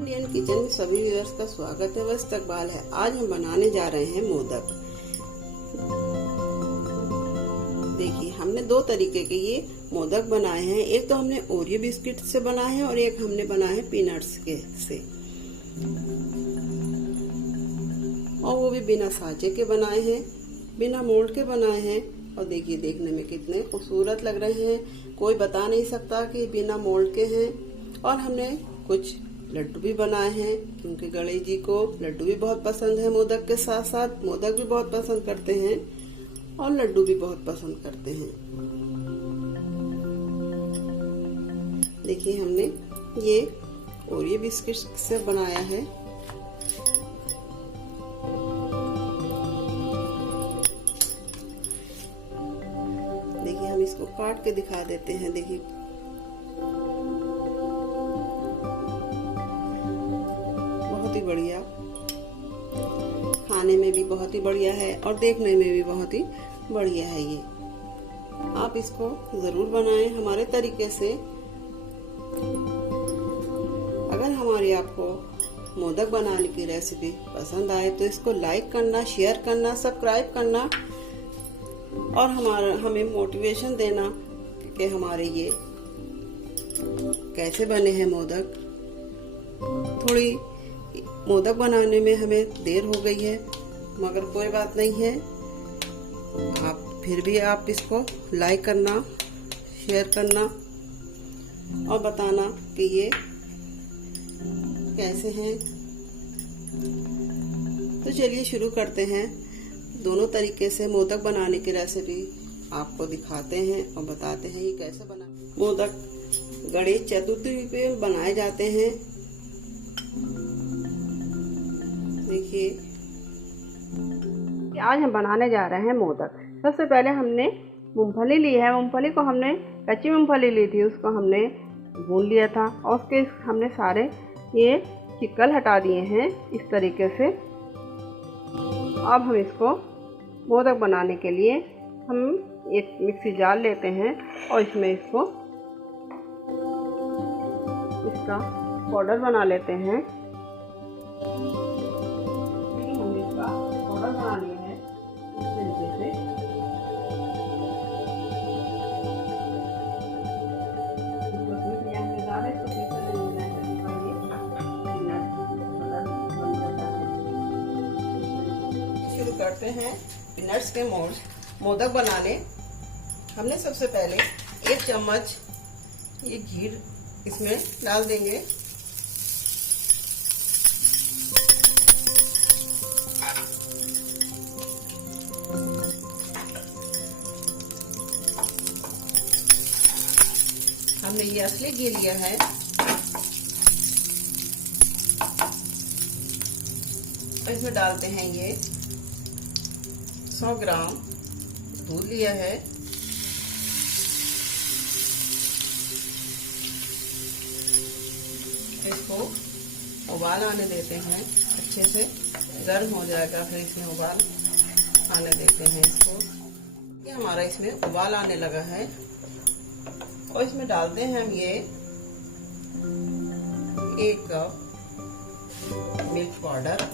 Indian kitchen में सभी viewers का स्वागत है व इस्तकबाल है। आज हम बनाने जा रहे हैं मोदक। देखिए, हमने दो तरीके के ये मोदक बनाए हैं। एक तो हमने ओरियो बिस्किट से बनाए हैं और एक हमने बनाए हैं पीनट्स के से, और वो भी बिना साँचे के बनाए हैं, बिना मोल्ड के बनाए हैं। और देखिए, देखने में कितने खूबसूरत लग रहे हैं, कोई बता नहीं सकता कि बिना मोल्ड के हैं। और हमने कुछ लड्डू भी बनाए हैं, क्योंकि गणेश जी को लड्डू भी बहुत पसंद है। मोदक के साथ साथ मोदक भी बहुत पसंद करते हैं और लड्डू भी बहुत पसंद करते हैं। देखिए, हमने ये ओरियो बिस्किट से बनाया है। देखिए, हम इसको काट के दिखा देते हैं। देखिए, बहुत ही बढ़िया, खाने में भी बहुत ही बढ़िया है और देखने में भी बहुत ही बढ़िया है। ये आप इसको जरूर बनाएं हमारे तरीके से। अगर हमारी आपको मोदक बनाने की रेसिपी पसंद आए तो इसको लाइक करना, शेयर करना, सब्सक्राइब करना और हमें मोटिवेशन देना कि हमारे ये कैसे बने हैं मोदक। थोड़ी मोदक बनाने में हमें देर हो गई है, मगर कोई बात नहीं है। फिर भी आप इसको लाइक करना, शेयर करना और बताना कि ये कैसे हैं। तो चलिए शुरू करते हैं। दोनों तरीके से मोदक बनाने की रेसिपी आपको दिखाते हैं और बताते हैं ये कैसे बना। मोदक गणेश चतुर्थी पे बनाए जाते हैं। देखिए, आज हम बनाने जा रहे हैं मोदक। सबसे पहले हमने मूंगफली ली है। मूंगफली को हमने कच्ची मूंगफली ली थी, उसको हमने भून लिया था और उसके हमने सारे ये छिक्कल हटा दिए हैं इस तरीके से। अब हम इसको मोदक बनाने के लिए हम एक मिक्सी जार लेते हैं और इसमें इसका पाउडर बना लेते हैं। हमने इसका पाउडर बना लिया है इस तरीके से। शुरू करते हैं पीनट्स के मोदक बनाने। हमने सबसे पहले 1 चम्मच ये घी इसमें डाल देंगे। हमने ये असली घी लिया है। और इसमें डालते हैं ये 100 ग्राम दूध लिया है। इसको उबाल आने देते हैं, अच्छे से गर्म हो जाएगा, फिर इसमें उबाल आने देते हैं इसको। ये हमारा इसमें उबाल आने लगा है और इसमें डालते हैं हम ये 1 कप मिल्क पाउडर।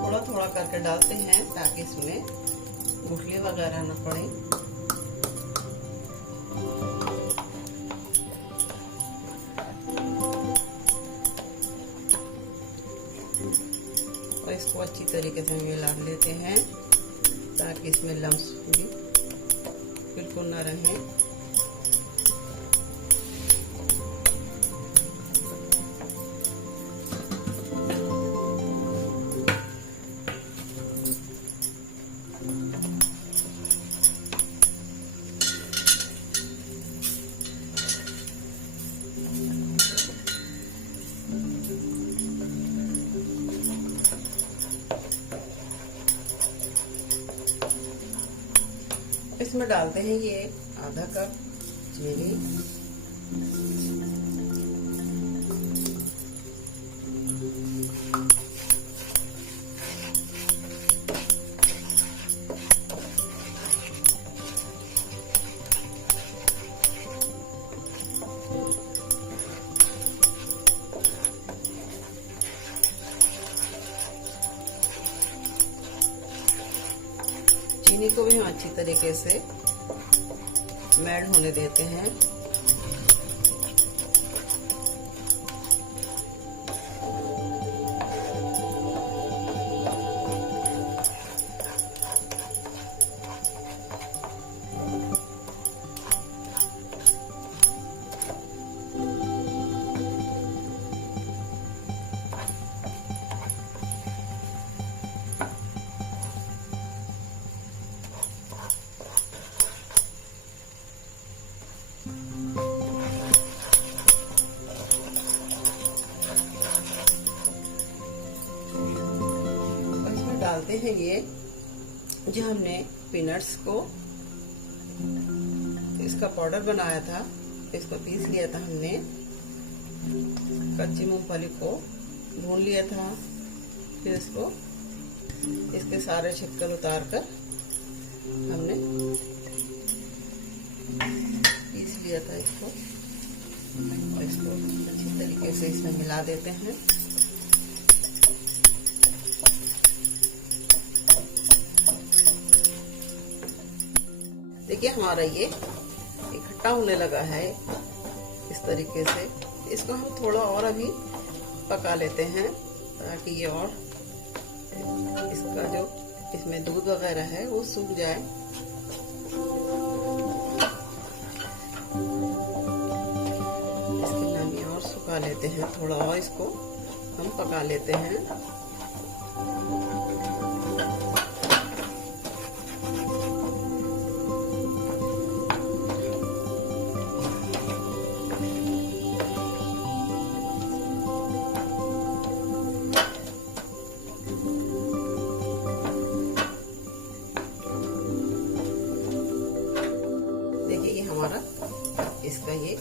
थोड़ा थोड़ा करके डालते हैं ताकि इसमें गुठली वगैरह न पड़े। और इसको अच्छी तरीके से मिला लेते हैं ताकि इसमें लम्स भी बिल्कुल न रहे। इसमें डालते हैं ये आधा कप चीनी, चीनी को भी हम अच्छी तरीके से मेल्ट होने देते हैं। डालते हैं ये जो हमने पीनट्स को इसका पाउडर बनाया था, इसको पीस लिया था हमने, कच्ची मूंगफली को भून लिया था, फिर इसको इसके सारे छिलके उतार कर हमने पीस लिया था इसको, और इसको अच्छी तरीके से इसमें मिला देते हैं। देखिए हमारा ये इकट्ठा होने लगा है इस तरीके से। इसको हम थोड़ा और अभी पका लेते हैं ताकि ये और इसका जो इसमें दूध वगैरह है वो सूख जाए। इसकी नमी और सुखा लेते हैं, थोड़ा और इसको हम पका लेते हैं। हमारा इसका ये एक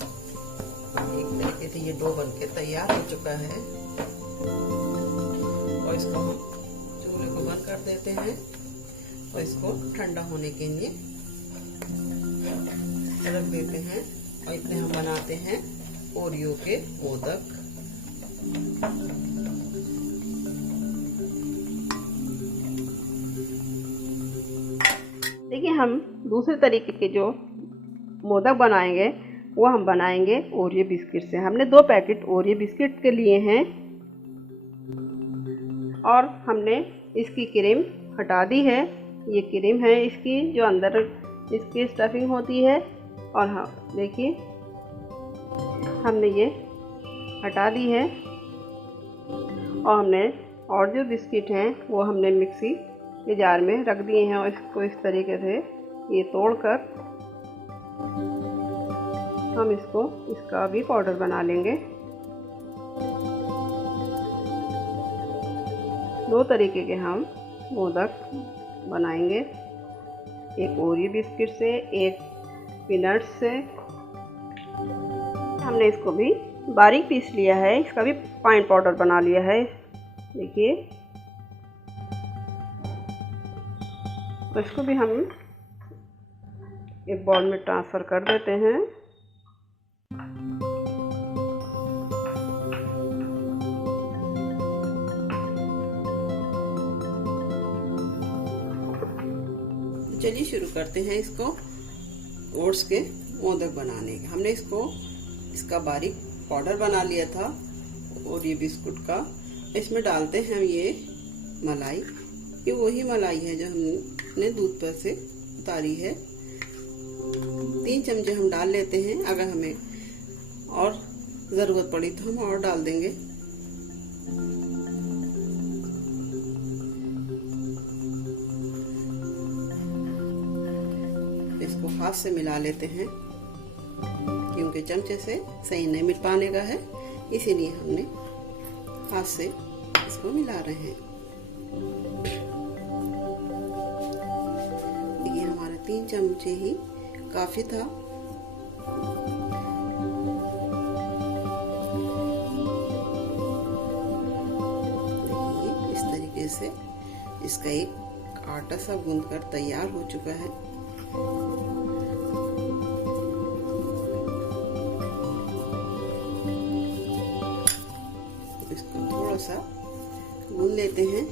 तरीके से ये डो बनके तैयार हो चुका है, और इसको हम चूल्हे को बंद कर देते हैं और इसको ठंडा होने के लिए रख देते हैं। और इतने हम बनाते हैं ओरियो के मोदक। देखिए हम दूसरे तरीके के जो मोदक बनाएंगे वो हम बनाएंगे ओरियो बिस्किट से। हमने 2 पैकेट ओरियो बिस्किट के लिए हैं और हमने इसकी क्रीम हटा दी है। ये क्रीम है इसकी जो अंदर इसकी स्टफिंग होती है, और हाँ देखिए हमने ये हटा दी है। और हमने और जो बिस्किट हैं वो हमने मिक्सी के जार में रख दिए हैं, और इसको इस तरीके से ये तोड़कर हम इसका भी पाउडर बना लेंगे। 2 तरीके के हम मोदक बनाएंगे, एक ओरियो बिस्किट से, एक पीनट्स से। हमने इसको भी बारीक पीस लिया है, इसका भी फाइन पाउडर बना लिया है। देखिए तो इसको भी हम एक बाउल में ट्रांसफ़र कर देते हैं। चलिए शुरू करते हैं इसको ओट्स के मोदक बनाने का। हमने इसका बारीक पाउडर बना लिया था और ये बिस्कुट का। इसमें डालते हैं ये मलाई, ये वही मलाई है जो हमने दूध पर से उतारी है। 3 चमचे हम डाल लेते हैं, अगर हमें और ज़रूरत पड़ी तो हम और डाल देंगे। इसको हाथ से मिला लेते हैं क्योंकि चमचे से सही नहीं मिल पाने का है, इसीलिए हमने हाथ से इसको मिला रहे हैं। ये हमारे 3 चमचे ही काफी था। देखिए इस तरीके से इसका एक आटा सा गूंथकर तैयार हो चुका है। इसको थोड़ा सा गूंथ लेते हैं।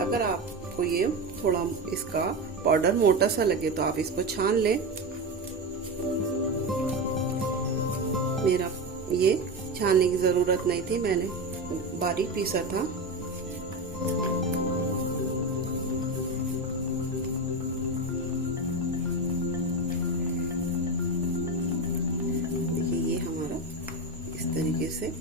अगर आपको ये थोड़ा इसका पाउडर मोटा सा लगे तो आप इसको छान लें। मेरा ये छानने की जरूरत नहीं थी, मैंने बारीक पीसा था। देखिए ये हमारा इस तरीके से,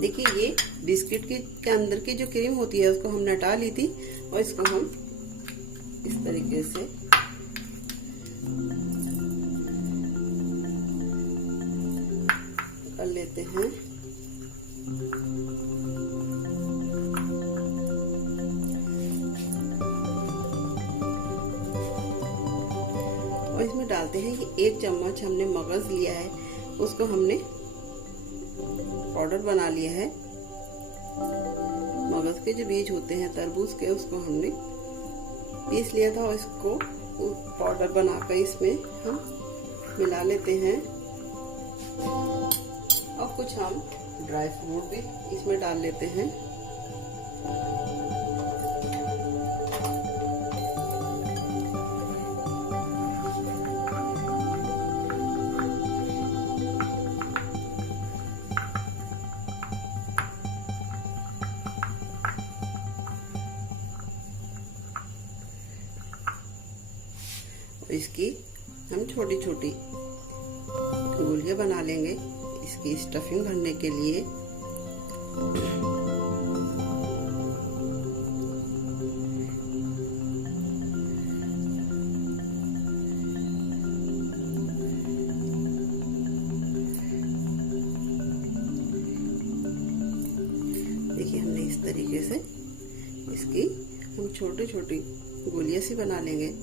देखिए ये बिस्किट के अंदर की जो क्रीम होती है उसको हमने हटा ली थी और इसको हम इस तरीके से कर लेते हैं। और इसमें डालते हैं कि 1 चम्मच हमने मगज लिया है, उसको हमने पाउडर बना लिया है। मगज के जो बीज होते हैं तरबूज के, उसको हमने पीस लिया था और इसको पाउडर बनाकर इसमें हम मिला लेते हैं। और कुछ हम ड्राई फ्रूट भी इसमें डाल लेते हैं। इसकी हम छोटी छोटी गोलियां बना लेंगे इसकी स्टफिंग भरने के लिए। देखिए हमने इस तरीके से इसकी हम छोटी छोटी गोलियां सी बना लेंगे,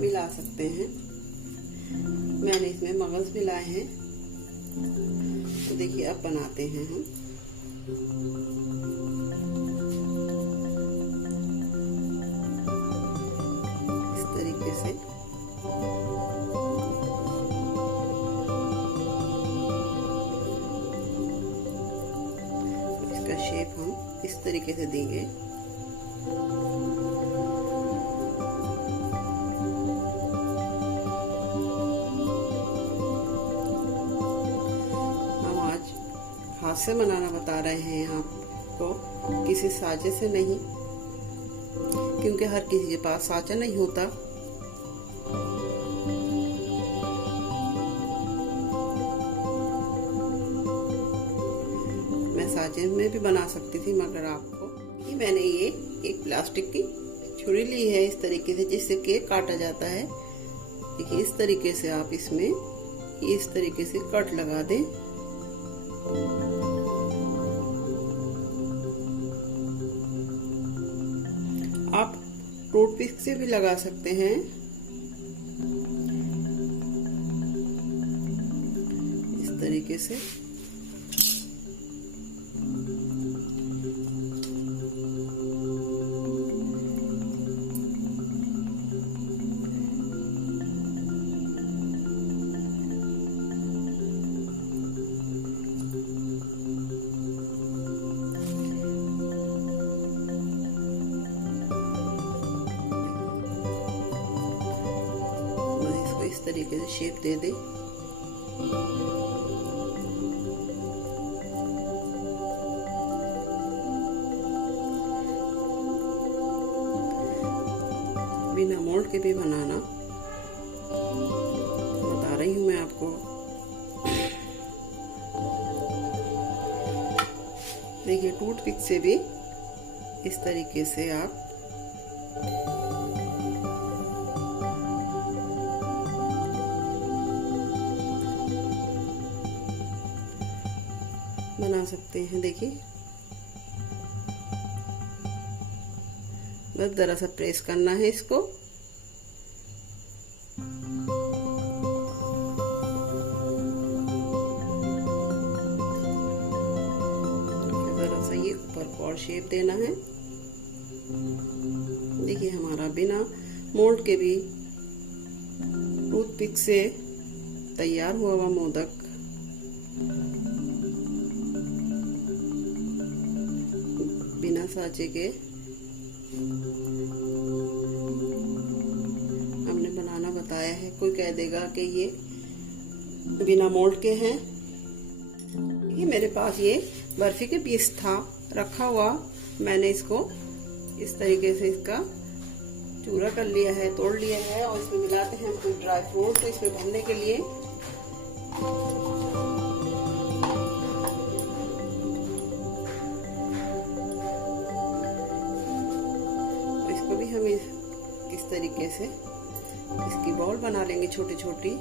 मिला सकते हैं। मैंने इसमें मगज मिलाए हैं, तो देखिए अब बनाते हैं हम। इस तरीके से इसका शेप हम इस तरीके से देंगे। हाथ से बनाना बता रहे हैं आपको, किसी साँचे से नहीं, क्योंकि हर किसी के पास साँचा नहीं होता। मैं साँचे में भी बना सकती थी, मगर आपको मैंने ये एक प्लास्टिक की छुरी ली है इस तरीके से, जिससे केक काटा जाता है। देखिए इस तरीके से आप इसमें इस तरीके से कट लगा दें। आप टूथपिक से भी लगा सकते हैं। इस तरीके से इस तरीके से शेप दे दे। बिना मोल्ड के भी बनाना बता रही हूँ मैं आपको। देखिए टूथपिक से भी इस तरीके से आप बना सकते हैं। देखिए बस जरा सा प्रेस करना है इसको। जरा सा ये ऊपर को और शेप देना है। देखिए हमारा बिना मोल्ड के भी टूथपिक से तैयार हुआ हुआ मोदक बिना साँचे के हमने बनाना बताया है। कोई कह देगा कि ये बिना मोल्ड के हैं। ये मेरे पास ये बर्फी के पीस था रखा हुआ, मैंने इसको इस तरीके से इसका चूरा कर लिया है, तोड़ लिया है और इसमें मिलाते हैं कुछ ड्राई फ्रूट तो इसमें भरने के लिए। इसको भी हम इस तरीके से इसकी बॉल बना लेंगे छोटी छोटी।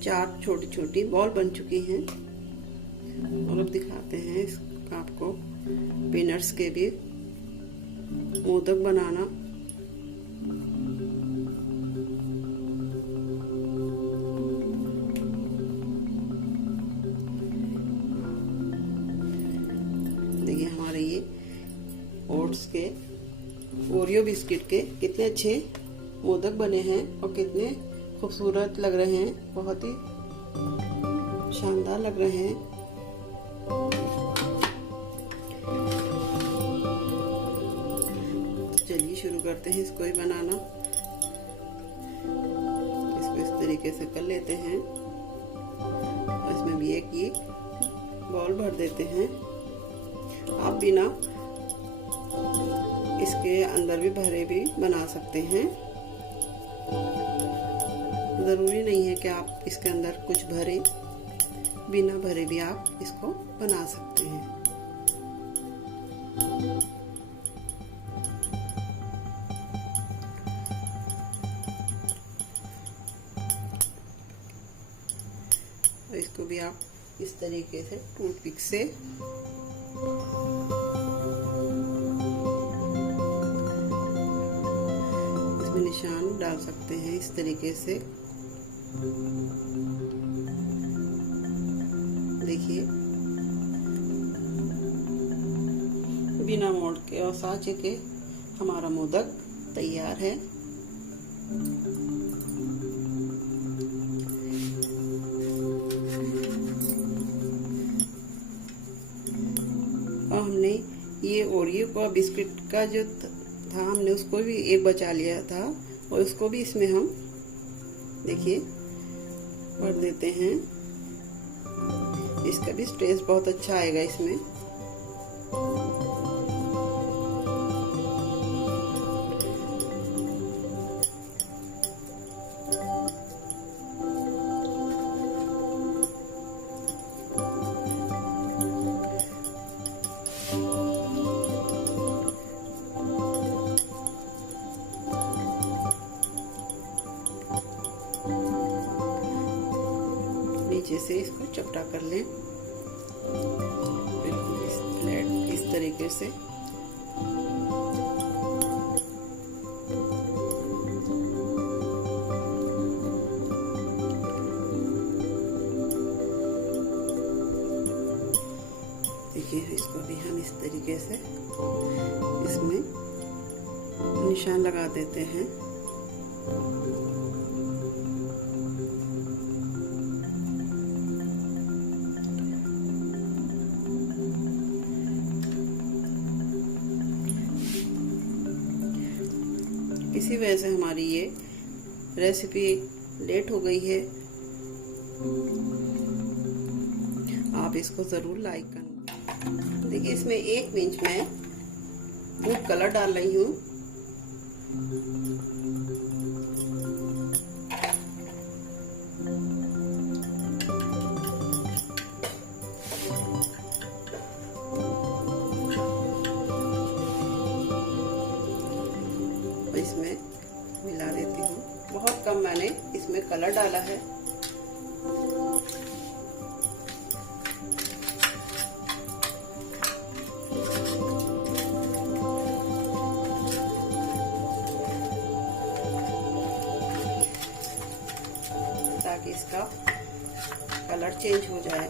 चार छोटी छोटी बॉल बन चुकी हैं और अब दिखाते हैं आपको पीनट्स के भी मोदक बनाना। देखिए हमारे ये ओट्स के ओरियो बिस्किट के कितने अच्छे मोदक बने हैं और कितने खूबसूरत लग रहे हैं, बहुत ही शानदार लग रहे हैं। चलिए शुरू करते हैं इसको ही बनाना। इसको इस तरीके से कर लेते हैं और इसमें भी एक ये बॉल भर देते हैं। आप बिना इसके अंदर भी भरे भी बना सकते हैं, ज़रूरी नहीं है कि आप इसके अंदर कुछ भरे, बिना भरे भी आप इसको बना सकते हैं। और इसको भी आप इस तरीके से टूथपिक से इसमें निशान डाल सकते हैं इस तरीके से। देखिए बिना मोल्ड के और साँचे के हमारा मोदक तैयार है। और हमने ये ओरियो का बिस्किट का जो था हमने उसको भी एक बचा लिया था और उसको भी इसमें हम देखिए भर देते हैं। इसका भी टेस्ट बहुत अच्छा आएगा इसमें। नीचे से इसको चपटा कर लें बिल्कुल इस तरीके से। देखिए इसको भी हम इस तरीके से इसमें निशान लगा देते हैं। इसी वजह से हमारी ये रेसिपी लेट हो गई है। आप इसको ज़रूर लाइक करना। देखिए इसमें 1 पिंच मैं फूड कलर डाल रही हूँ। इसमें मिला देती हूँ। बहुत कम मैंने इसमें कलर डाला है। ताकि इसका कलर चेंज हो जाए।